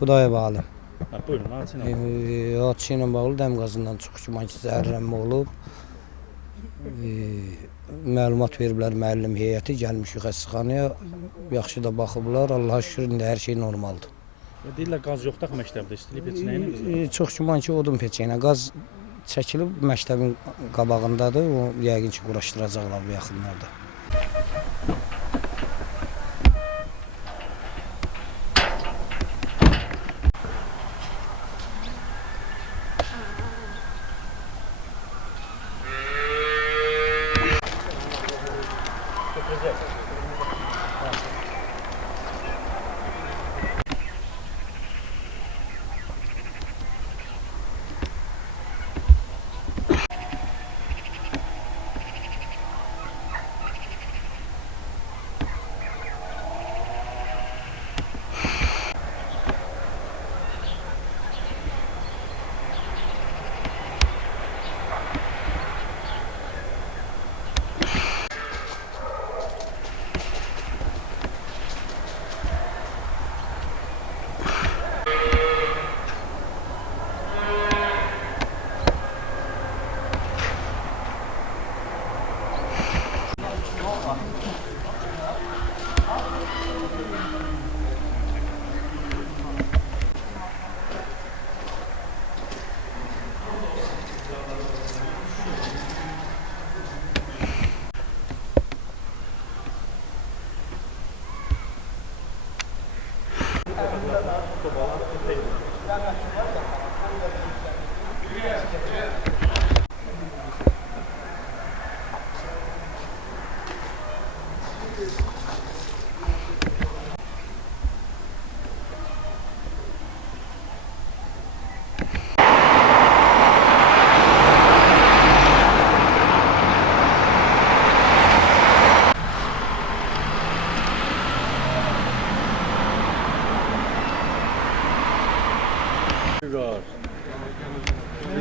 Xudaya bağlı. Buyurun, hadise ilə bağlı. Hadise ilə bağlı dəm qazından çıxış ki, zəhərlənmə olub. Məlumat veriblər müəllim heyəti, gəlmişik xəstəxanaya. Yaxşı da baxıblar, Allaha şükür, indi hər şey normaldır. Deyirlər, qaz yoxdur axı məktəbdə, istilik peçinə ilə bizdə. Çox güman ki, odun peçinə qaz çəkilib məktəbin qabağındadır. O yəqin ki, quraşdıracaqlar bu yaxınlarda.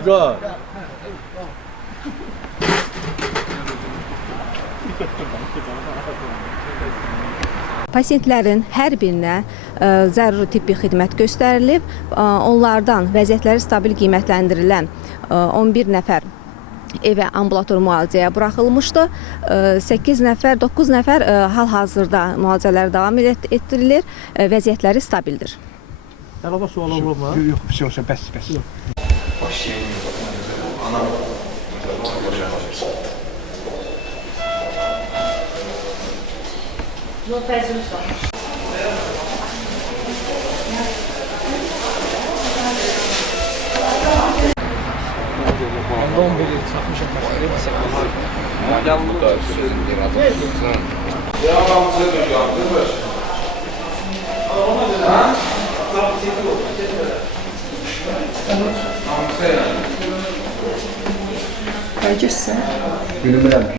Güzel. Pasientlərin hər birinə zəruri tibbi xidmət göstərilib. Onlardan vəziyyətləri stabil qiymətləndirilən 11 nəfər evə ambulator müalicəyə buraxılmışdı. 9 nəfər hal-hazırda müalicələri davam etdirilir. Vəziyyətləri stabildir. Əlavə sual olur mu? Yox, bir şey olsa bəs. Anam Yol təcrübəsi var. bilmirəm.